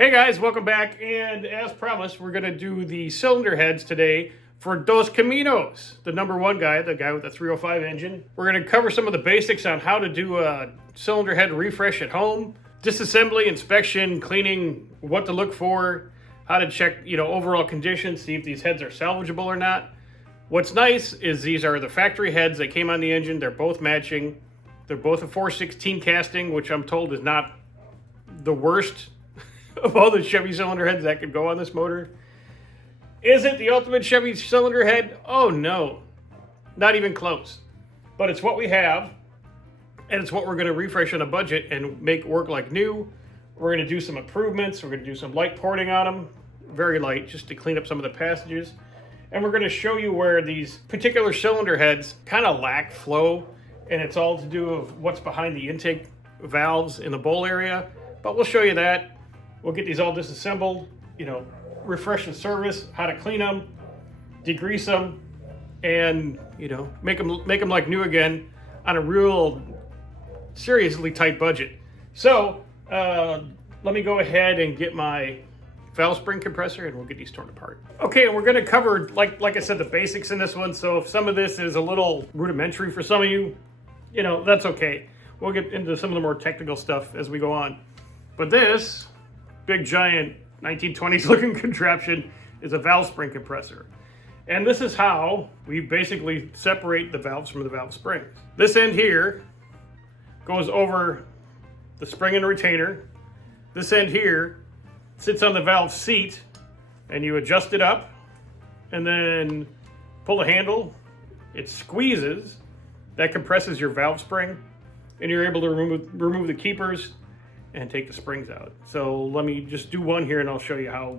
Hey guys, welcome back, and as promised, we're going to do the cylinder heads today for Dos Caminos, the #1 guy, the guy with the 305 engine. We're going to cover some of the basics on how to do a cylinder head refresh at home, disassembly, inspection, cleaning, what to look for, how to check, overall condition, see if these heads are salvageable or not. What's nice is these are the factory heads that came on the engine. They're both matching. They're both a 416 casting, which I'm told is not the worst of all the Chevy cylinder heads that could go on this motor. Is it the ultimate Chevy cylinder head? Oh no, not even close. But it's what we have, and it's what we're going to refresh on a budget and make work like new. We're going to do some improvements. We're going to do some light porting on them, very light, just to clean up some of the passages. And we're going to show you where these particular cylinder heads kind of lack flow, and it's all to do with what's behind the intake valves in the bowl area. But we'll show you that. We'll get these all disassembled, refresh and service, how to clean them, degrease them, and make them like new again on a real seriously tight budget. So let me go ahead and get my valve spring compressor, and we'll get these torn apart. Okay, and we're going to cover, like I said, the basics in this one. So if some of this is a little rudimentary for some of you, that's okay. We'll get into some of the more technical stuff as we go on. But this big giant 1920s looking contraption is a valve spring compressor. And this is how we basically separate the valves from the valve springs. This end here goes over the spring and retainer. This end here sits on the valve seat, and you adjust it up and then pull the handle. It squeezes. That compresses your valve spring, and you're able to remove the keepers and take the springs out. So let me just do one here, and I'll show you how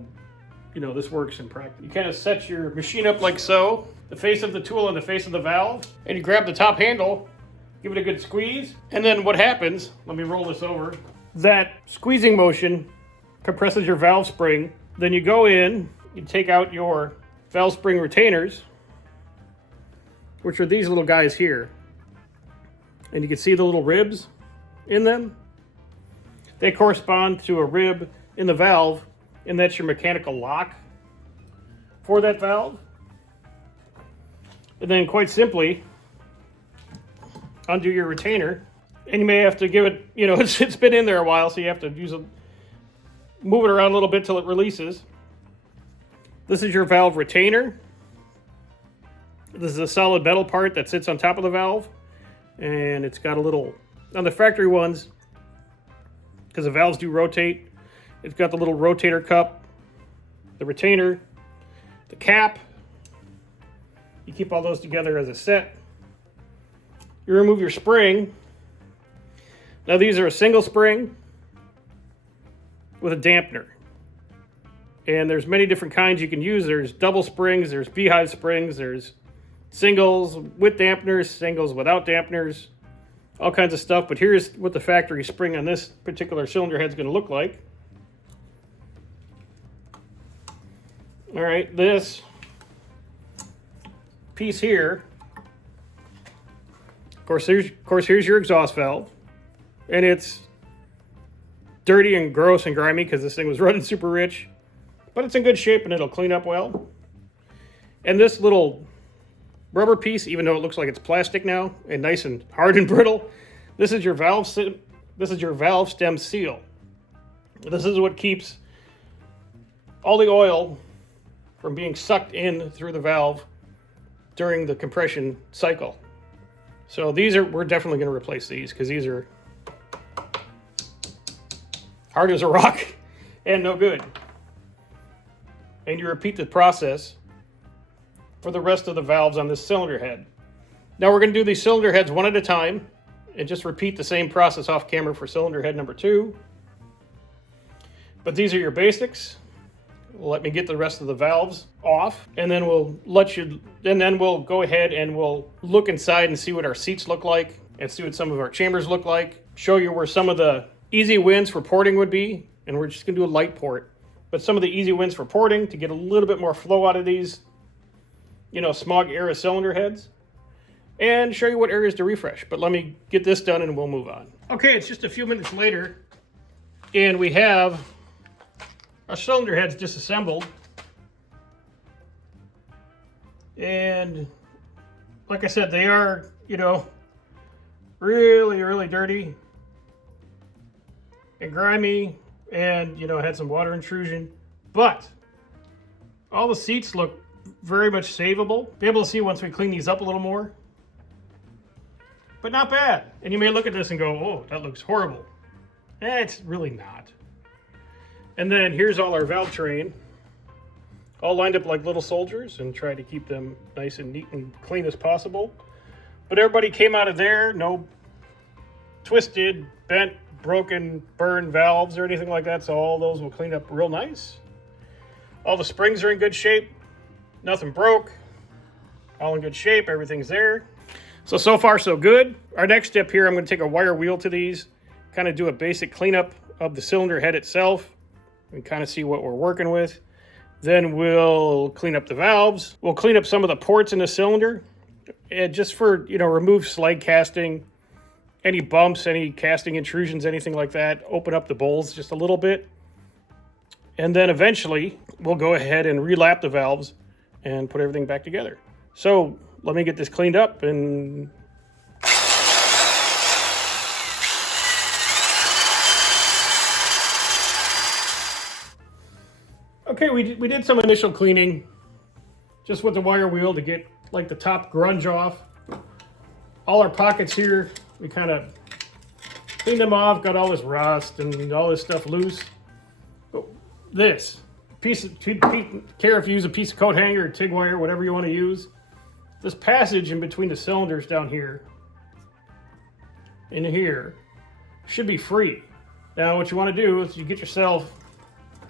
this works in practice. You kind of set your machine up like so, the face of the tool on the face of the valve, and you grab the top handle, give it a good squeeze, and then what happens, let me roll this over, that squeezing motion compresses your valve spring. Then you go in, you take out your valve spring retainers, which are these little guys here, and you can see the little ribs in them. They correspond to a rib in the valve, and that's your mechanical lock for that valve. And then quite simply, undo your retainer, and you may have to give it, it's been in there a while, so you have to move it around a little bit till it releases. This is your valve retainer. This is a solid metal part that sits on top of the valve, and it's got a little, on the factory ones, because the valves do rotate, it's got the little rotator cup, the retainer, the cap. You keep all those together as a set. You remove your spring. Now these are a single spring with a dampener. And there's many different kinds you can use. There's double springs, there's beehive springs, there's singles with dampeners, singles without dampeners, all kinds of stuff. But here's what the factory spring on this particular cylinder head is going to look like. All right, this piece here, of course, here's your exhaust valve, and it's dirty and gross and grimy because this thing was running super rich, but it's in good shape and it'll clean up well. And this little rubber piece, even though it looks like it's plastic now and nice and hard and brittle, this is your valve stem seal. This is what keeps all the oil from being sucked in through the valve during the compression cycle. So we're definitely going to replace these because these are hard as a rock and no good. And you repeat the process for the rest of the valves on this cylinder head. Now we're going to do these cylinder heads one at a time and just repeat the same process off camera for cylinder head number 2. But these are your basics. Let me get the rest of the valves off, and then we'll go ahead and we'll look inside and see what our seats look like and see what some of our chambers look like. Show you where some of the easy wins for porting would be, and we're just going to do a light port. But some of the easy wins for porting to get a little bit more flow out of these, smog era cylinder heads, and show you what areas to refresh. But let me get this done and we'll move on. Okay, it's just a few minutes later, and we have our cylinder head's disassembled. And like I said, they are, you know, really, really dirty and grimy, and, you know, had some water intrusion. But all the seats look very much savable. Be able to see once we clean these up a little more. But not bad. And you may look at this and go, oh, that looks horrible. It's really not. And then here's all our valve train, all lined up like little soldiers, and try to keep them nice and neat and clean as possible. But everybody came out of there, no twisted, bent, broken, burned valves or anything like that, so all those will clean up real nice. All the springs are in good shape, nothing broke, all in good shape, everything's there. So far so good. Our next step here, I'm going to take a wire wheel to these, kind of do a basic cleanup of the cylinder head itself, and kind of see what we're working with. Then we'll clean up the valves. We'll clean up some of the ports in the cylinder, and just for, you know, remove slag casting, any bumps, any casting intrusions, anything like that. Open up the bowls just a little bit. And then eventually we'll go ahead and relap the valves and put everything back together. So let me get this cleaned up and okay, we did some initial cleaning just with the wire wheel to get like the top grunge off. All our pockets here, we kind of cleaned them off, got all this rust and all this stuff loose. But this piece of, care if you use a piece of coat hanger or TIG wire, whatever you want to use. This passage in between the cylinders down here and here should be free. Now what you want to do is you get yourself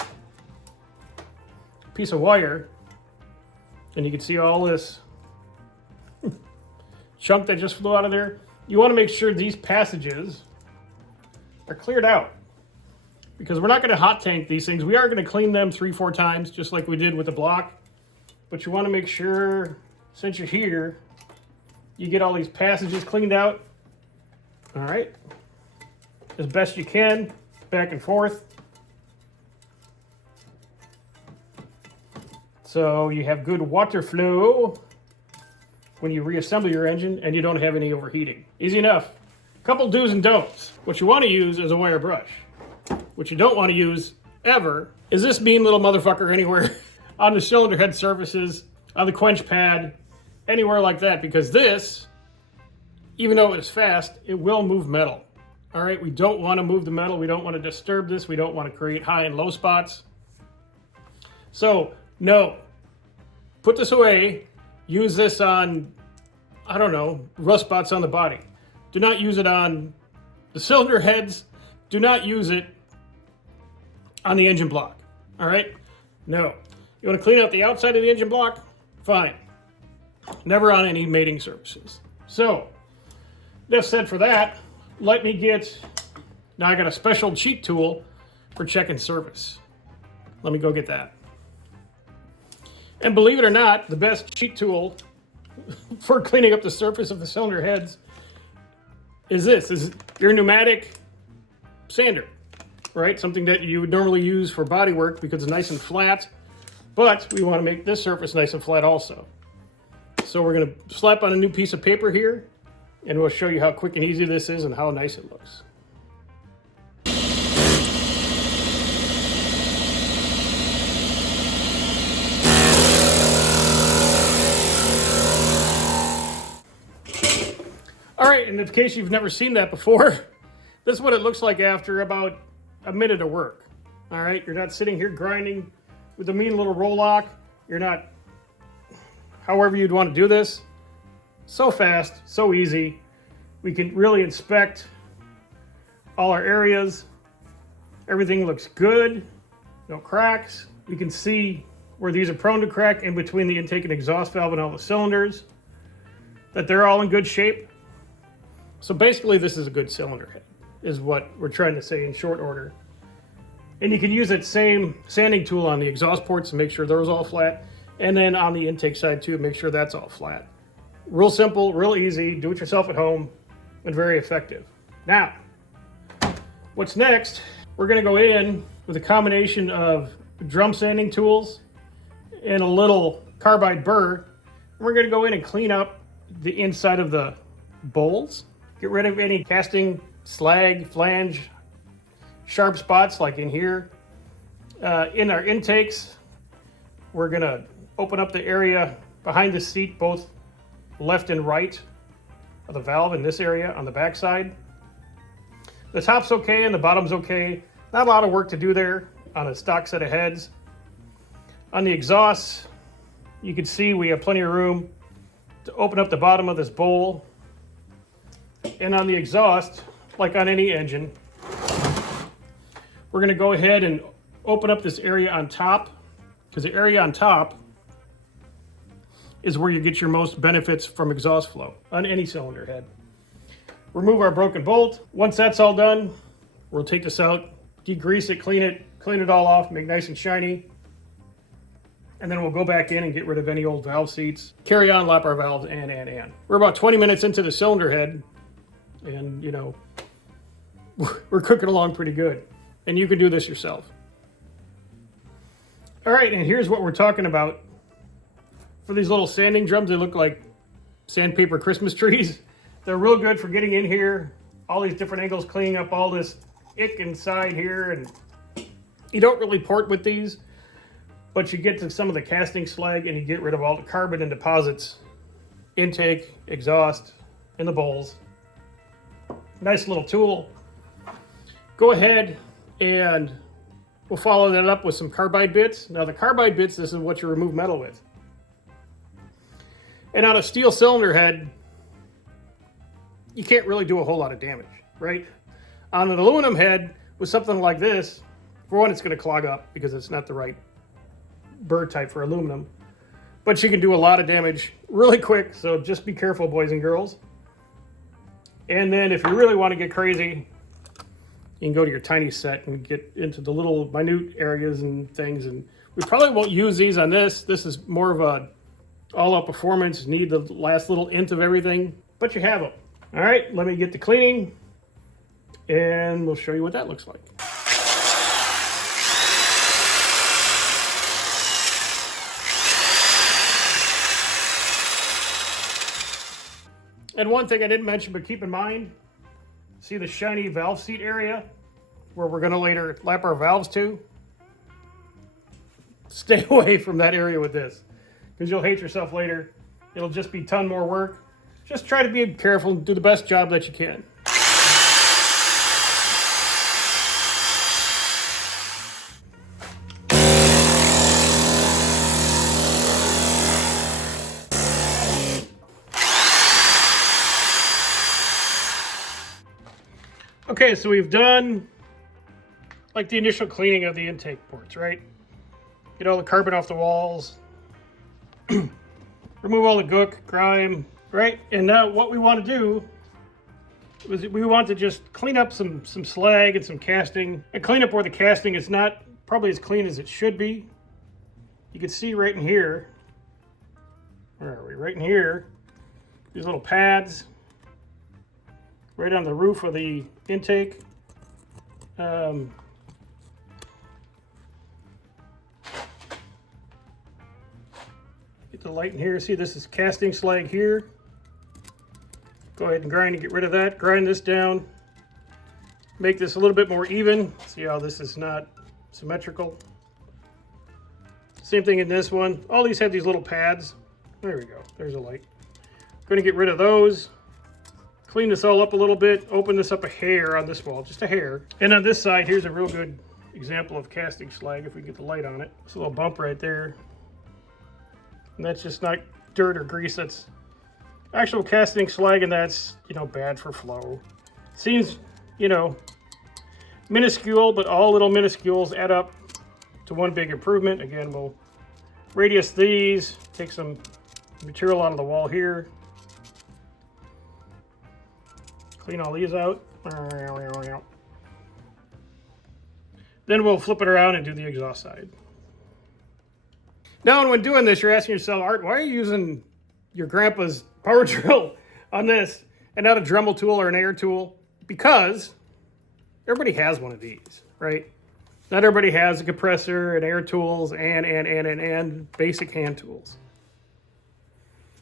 a piece of wire, and you can see all this chunk that just flew out of there. You want to make sure these passages are cleared out, because we're not going to hot tank these things. We are going to clean them 3-4 times, just like we did with the block. But you want to make sure, since you're here, you get all these passages cleaned out. All right, as best you can, back and forth. So you have good water flow when you reassemble your engine and you don't have any overheating. Easy enough. Couple do's and don'ts. What you want to use is a wire brush. What you don't want to use ever is this mean little motherfucker anywhere on the cylinder head surfaces, on the quench pad, anywhere like that, because this, even though it's fast, it will move metal. All right, we don't want to move the metal. We don't want to disturb this. We don't want to create high and low spots. So, no. Put this away. Use this on, I don't know, rust spots on the body. Do not use it on the cylinder heads. Do not use it on the engine block. All right? No. You want to clean out the outside of the engine block? Fine. Never on any mating surfaces. So, that said for that, let me get, now I got a special cheat tool for checking service. Let me go get that. And believe it or not, the best cheat tool for cleaning up the surface of the cylinder heads is this, is your pneumatic sander, right? Something that you would normally use for body work because it's nice and flat, but we want to make this surface nice and flat also. So we're going to slap on a new piece of paper here, and we'll show you how quick and easy this is and how nice it looks. All right, and in case you've never seen that before, this is what it looks like after about a minute of work. All right, you're not sitting here grinding with a mean little roll lock. You're not, however you'd want to do this. So fast, so easy. We can really inspect all our areas. Everything looks good, no cracks. We can see where these are prone to crack in between the intake and exhaust valve and all the cylinders, that they're all in good shape. So basically this is a good cylinder head, is what we're trying to say in short order. And you can use that same sanding tool on the exhaust ports to make sure those all flat, and then on the intake side too, make sure that's all flat. Real simple, real easy, do it yourself at home, and very effective. Now, what's next? We're gonna go in with a combination of drum sanding tools and a little Carbide burr. We're going to go in and clean up the inside of the bowls. Get rid of any casting, slag, flange, sharp spots like in here. In our intakes, we're going to open up the area behind the seat, both left and right of the valve in this area on the back side. The top's okay and the bottom's okay. Not a lot of work to do there on a stock set of heads. On the exhausts, you can see we have plenty of room to open up the bottom of this bowl. And on the exhaust, like on any engine, we're going to go ahead and open up this area on top, because the area on top is where you get your most benefits from exhaust flow on any cylinder head. Remove our broken bolt. Once that's all done, we'll take this out, degrease it, clean it all off, make nice and shiny. And then we'll go back in and get rid of any old valve seats. Carry on, lap our valves, and. We're about 20 minutes into the cylinder head, and you know, we're cooking along pretty good. And you can do this yourself. All right, and here's what we're talking about. For these little sanding drums, they look like sandpaper Christmas trees. They're real good for getting in here, all these different angles, cleaning up all this ick inside here. And you don't really port with these, but you get to some of the casting slag and you get rid of all the carbon and deposits, intake, exhaust, in the bowls. Nice little tool. Go ahead and we'll follow that up with some carbide bits. Now the carbide bits, this is what you remove metal with. And on a steel cylinder head, you can't really do a whole lot of damage, right? On an aluminum head with something like this, for one, it's going to clog up because it's not the right burr type for aluminum. But you can do a lot of damage really quick, so just be careful, boys and girls. And then if you really want to get crazy, you can go to your tiny set and get into the little minute areas and things. And we probably won't use these on this. This is more of a all-out performance. Need the last little int of everything, but you have them. All right, let me get to cleaning, and we'll show you what that looks like. And one thing I didn't mention, but keep in mind, see the shiny valve seat area where we're going to later lap our valves to? Stay away from that area with this, because you'll hate yourself later. It'll just be a ton more work. Just try to be careful and do the best job that you can. Okay, so we've done like the initial cleaning of the intake ports, right? Get all the carbon off the walls, remove all the gook, grime, right? And now what we want to do is we want to just clean up some slag and some casting, and clean up where the casting is not probably as clean as it should be. You can see right in here, where are we? Right in here, these little pads right on the roof of the intake. Get the light in here. See, this is casting slag here. Go ahead and grind and get rid of that. Grind this down. Make this a little bit more even. See how this is not symmetrical. Same thing in this one. All these have these little pads. There we go. There's a light. Going to get rid of those. Clean this all up a little bit. Open this up a hair on this wall, just a hair. And on this side, here's a real good example of casting slag if we get the light on it. It's a little bump right there. And that's just not dirt or grease. That's actual casting slag, and that's, you know, bad for flow. Seems, you know, minuscule, but all little minuscules add up to one big improvement. Again, we'll radius these, take some material out of the wall here. Clean all these out. Then we'll flip it around and do the exhaust side. Now, when doing this, you're asking yourself, Art, why are you using your grandpa's power drill on this and not a Dremel tool or an air tool? Because everybody has one of these, right? Not everybody has a compressor and air tools and basic hand tools.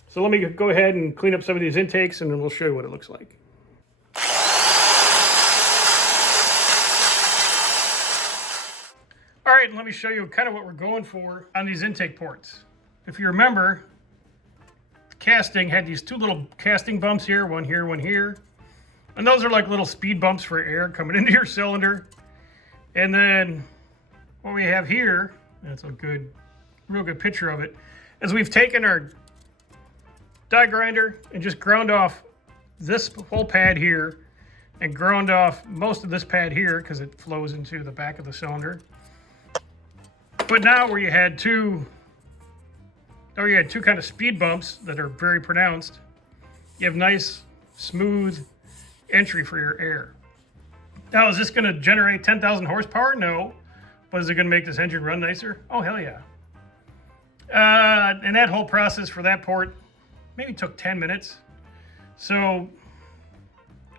So let me go ahead and clean up some of these intakes and then we'll show you what it looks like. All right, let me show you kind of what we're going for on these intake ports. If you remember, the casting had these two little casting bumps here, one here, one here. And those are like little speed bumps for air coming into your cylinder. And then what we have here, that's a real good picture of it, is we've taken our die grinder and just ground off this whole pad here and ground off most of this pad here because it flows into the back of the cylinder. But now where you had two kind of speed bumps that are very pronounced, you have nice, smooth entry for your air. Now, is this going to generate 10,000 horsepower? No. But is it going to make this engine run nicer? Oh, hell yeah. And that whole process for that port maybe took 10 minutes. So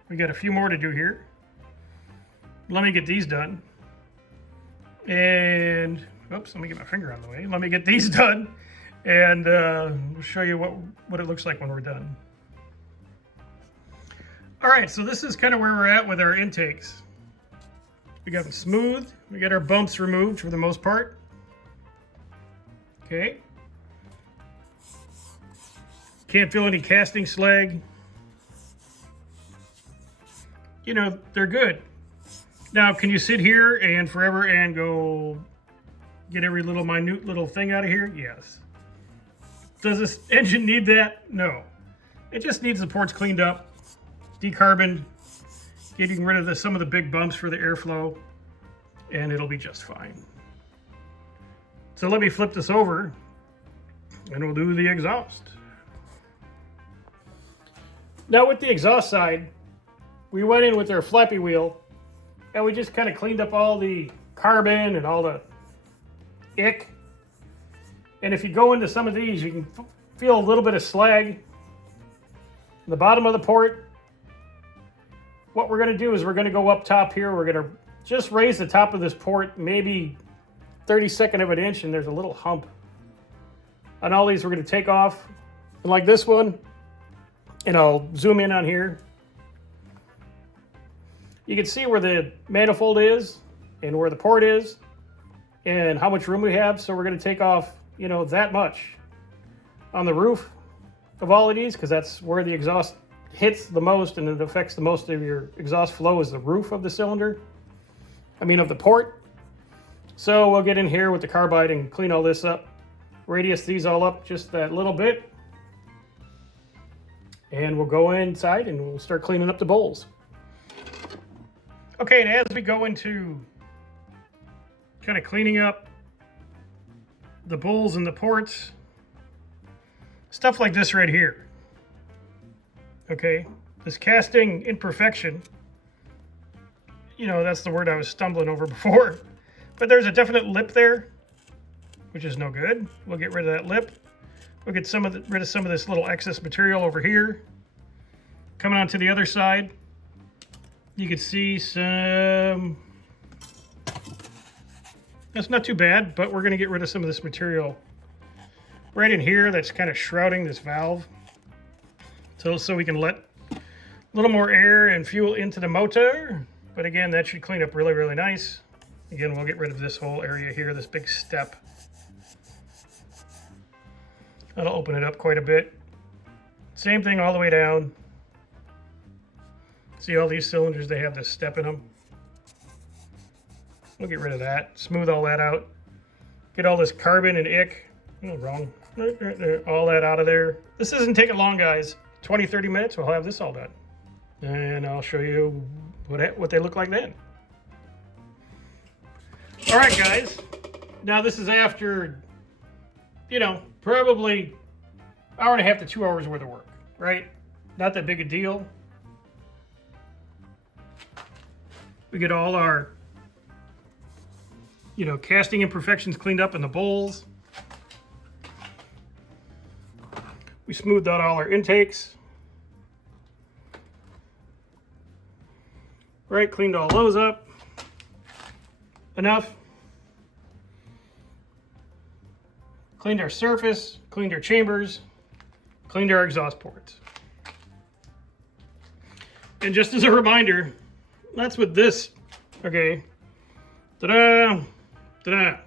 we got a few more to do here. Let me get these done. And, oops, let me get my finger on the way. Let me get these done. And we'll show you what it looks like when we're done. All right, so this is kind of where we're at with our intakes. We got them smooth. We got our bumps removed for the most part. Okay. Can't feel any casting slag. You know, they're good. Now, can you sit here and forever and go get every little minute little thing out of here? Yes. Does this engine need that? No. It just needs the ports cleaned up, decarboned, getting rid of some of the big bumps for the airflow, and it'll be just fine. So let me flip this over and we'll do the exhaust. Now with the exhaust side, we went in with our flappy wheel and we just kind of cleaned up all the carbon and all the ick. And if you go into some of these, you can feel a little bit of slag in the bottom of the port. What we're going to do is we're going to go up top here. We're going to just raise the top of this port maybe 32nd of an inch, and there's a little hump. On all these, we're going to take off. And like this one, and I'll zoom in on here. You can see where the manifold is and where the port is and how much room we have. So we're going to take off, you know, that much on the roof of all of these because that's where the exhaust hits the most and it affects the most of your exhaust flow is the roof of the cylinder. Of the port. So we'll get in here with the carbide and clean all this up. Radius these all up just that little bit. And we'll go inside and we'll start cleaning up the bowls. Okay, and as we go into kind of cleaning up the bowls and the ports, stuff like this right here. Okay, this casting imperfection, you know, that's the word I was stumbling over before. But there's a definite lip there, which is no good. We'll get rid of that lip. We'll get rid of some of this little excess material over here. Coming onto the other side, you can see some, that's not too bad, but we're gonna get rid of some of this material right in here that's kind of shrouding this valve. So we can let a little more air and fuel into the motor. But again, that should clean up really, really nice. Again, we'll get rid of this whole area here, this big step. That'll open it up quite a bit. Same thing all the way down. See all these cylinders, they have this step in them. We'll get rid of that, smooth all that out. Get all this carbon and ick, oh, wrong, all that out of there. This isn't taking long, guys. 20, 30 minutes, we'll have this all done. And I'll show you what they look like then. All right, guys. Now this is after, you know, probably hour and a half to 2 hours worth of work, right? Not that big a deal. We get all our, you know, casting imperfections cleaned up in the bowls. We smoothed out all our intakes. Right, cleaned all those up. Enough. Cleaned our surface, cleaned our chambers, cleaned our exhaust ports. And just as a reminder, that's with this, okay. Ta-da! Ta-da! A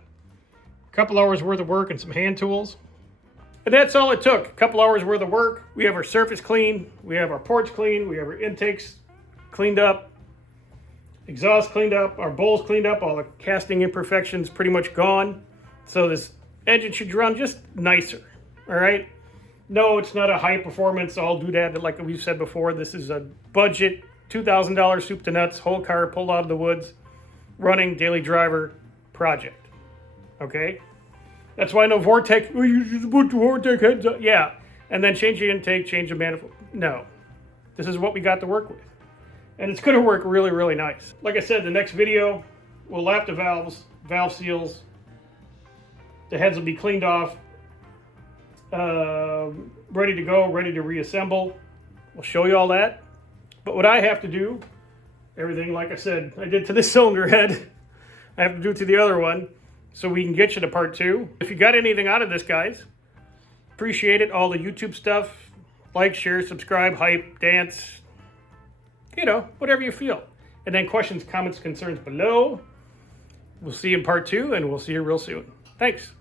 couple hours worth of work and some hand tools. And that's all it took, a couple hours worth of work. We have our surface clean, we have our ports clean, we have our intakes cleaned up, exhaust cleaned up, our bowls cleaned up, all the casting imperfections pretty much gone. So this engine should run just nicer, all right? No, it's not a high performance, all doodad like we've said before. This is a budget, $2,000 soup to nuts, whole car pulled out of the woods, running daily driver project, okay? That's why no Vortec, oh, you just put the Vortec heads up. Yeah, and then change the intake, change the manifold. No, this is what we got to work with. And it's gonna work really, really nice. Like I said, the next video, we'll lap the valves, valve seals, the heads will be cleaned off, ready to go, ready to reassemble. We'll show you all that. But what I have to do, everything like I said, I did to this cylinder head, I have to do to the other one, so we can get you to part 2. If you got anything out of this, guys, appreciate it. All the YouTube stuff, like, share, subscribe, hype, dance, you know, whatever you feel. And then questions, comments, concerns below. We'll see you in part 2, and we'll see you real soon. Thanks.